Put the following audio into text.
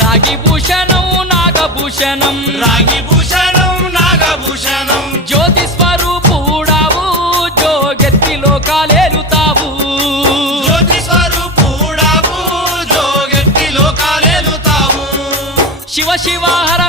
రాగి భూషణం నాగభూషణం. రాగి భూషణం నాగభూషణం. జ్యోతి స్వరూపుడావు జోగెత్తి లోకాలేలుతావు జ్యోతి స్వరూపుడావు జోగెత్తి లోకాలేలుతావు శివ శివ హర